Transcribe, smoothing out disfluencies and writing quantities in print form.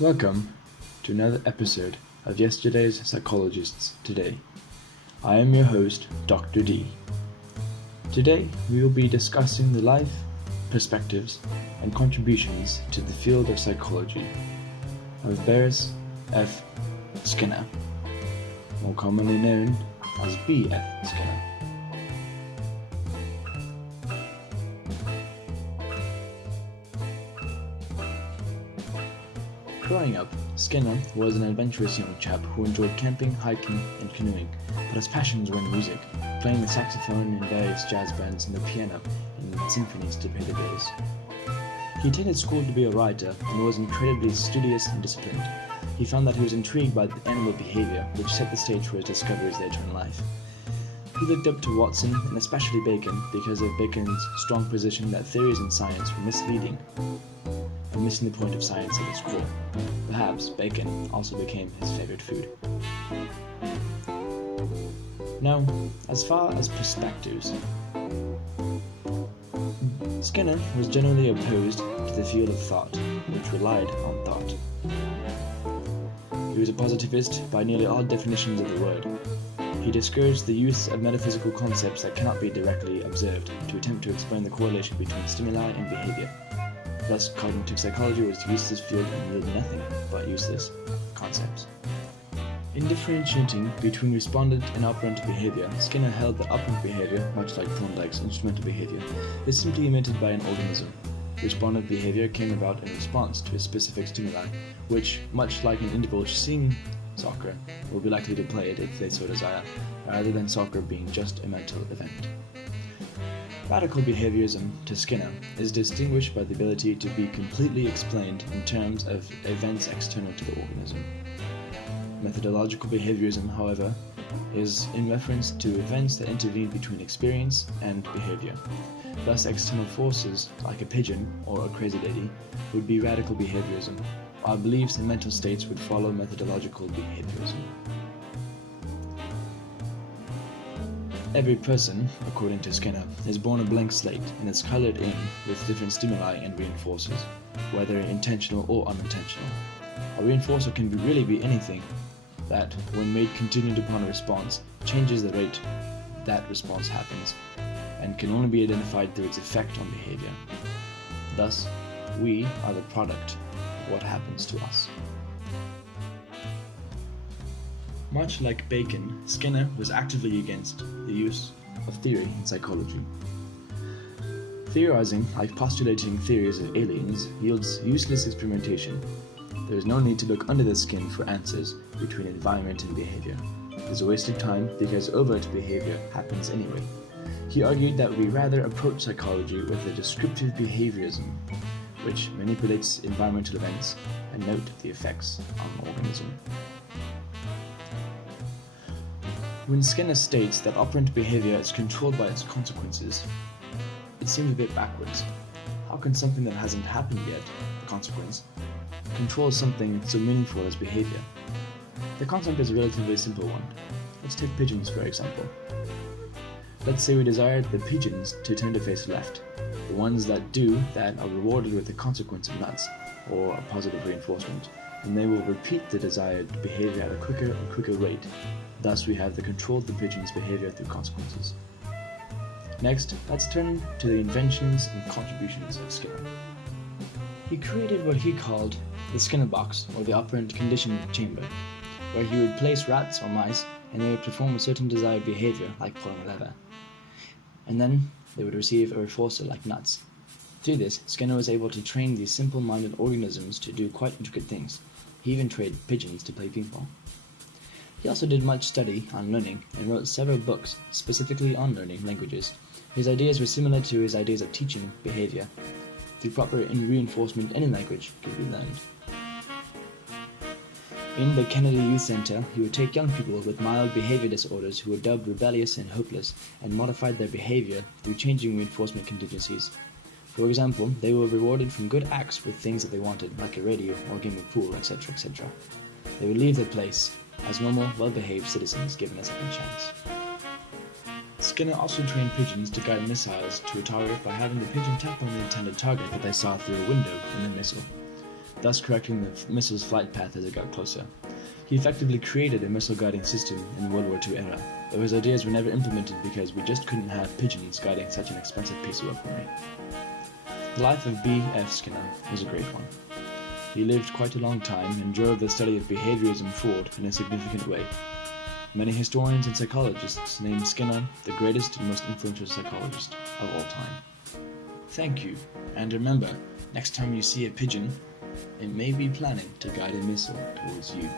Welcome to another episode of Yesterday's Psychologists Today. I am your host, Dr. D. Today we will be discussing the life, perspectives, and contributions to the field of psychology of Beres F. Skinner, more commonly known as B.F. Skinner. Growing up, Skinner was an adventurous young chap who enjoyed camping, hiking, and canoeing, but his passions were in music, playing the saxophone in various jazz bands and the piano in symphonies to pay the bills. He attended school to be a writer and was incredibly studious and disciplined. He found that he was intrigued by the animal behavior, which set the stage for his discoveries later in life. He looked up to Watson and especially Bacon because of Bacon's strong position that theories in science were misleading and missing the point of science at its core. Perhaps Bacon also became his favorite food. Now, as far as perspectives, Skinner was generally opposed to the field of thought, which relied on thought. He was a positivist by nearly all definitions of the word. He discouraged the use of metaphysical concepts that cannot be directly observed to attempt to explain the correlation between stimuli and behavior. Thus, cognitive psychology was a useless field and yielded nothing but useless concepts. In differentiating between respondent and operant behavior, Skinner held that operant behavior, much like Thorndike's instrumental behavior, is simply emitted by an organism. Respondent behavior came about in response to a specific stimuli, which, much like an individual seeing soccer, will be likely to play it if they so desire, rather than soccer being just a mental event. Radical behaviorism, to Skinner, is distinguished by the ability to be completely explained in terms of events external to the organism. Methodological behaviorism, however, is in reference to events that intervene between experience and behavior. Thus, external forces, like a pigeon or a crazy lady, would be radical behaviorism, while beliefs and mental states would follow methodological behaviorism. Every person, according to Skinner, is born a blank slate and is colored in with different stimuli and reinforcers, whether intentional or unintentional. A reinforcer can really be anything that, when made contingent upon a response, changes the rate that response happens, and can only be identified through its effect on behavior. Thus, we are the product of what happens to us. Much like Bacon, Skinner was actively against the use of theory in psychology. Theorizing, like postulating theories of aliens, yields useless experimentation. There is no need to look under the skin for answers between environment and behavior. It is a waste of time because overt behavior happens anyway. He argued that we rather approach psychology with a descriptive behaviorism, which manipulates environmental events and note the effects on the organism. When Skinner states that operant behavior is controlled by its consequences, it seems a bit backwards. How can something that hasn't happened yet, the consequence, control something so meaningful as behavior? The concept is a relatively simple one. Let's take pigeons for example. Let's say we desire the pigeons to turn to face left. The ones that do that are rewarded with the consequence of nuts, or a positive reinforcement, and they will repeat the desired behavior at a quicker rate. Thus, we have the control of the pigeon's behavior through consequences. Next, let's turn to the inventions and contributions of Skinner. He created what he called the Skinner box, or the operant condition chamber, where he would place rats or mice, and they would perform a certain desired behavior, like pulling a lever. And then they would receive a reinforcer like nuts. Through this, Skinner was able to train these simple-minded organisms to do quite intricate things. He even trained pigeons to play ping-pong. He also did much study on learning and wrote several books specifically on learning languages. His ideas were similar to his ideas of teaching behavior. Through proper reinforcement, any language could be learned. In the Kennedy Youth Center, he would take young people with mild behavior disorders who were dubbed rebellious and hopeless and modified their behavior through changing reinforcement contingencies. For example, they were rewarded from good acts with things that they wanted, like a radio or a game of pool, etc., etc. They would leave their place as normal, well-behaved citizens given a second chance. Skinner also trained pigeons to guide missiles to a target by having the pigeon tap on the intended target that they saw through a window in the missile. thus correcting the missile's flight path as it got closer. He effectively created a missile guiding system in the World War II era, though his ideas were never implemented because we just couldn't have pigeons guiding such an expensive piece of weaponry. The life of B.F. Skinner was a great one. He lived quite a long time and drove the study of behaviorism forward in a significant way. Many historians and psychologists name Skinner the greatest and most influential psychologist of all time. Thank you, and remember, next time you see a pigeon, it may be planning to guide a missile towards you.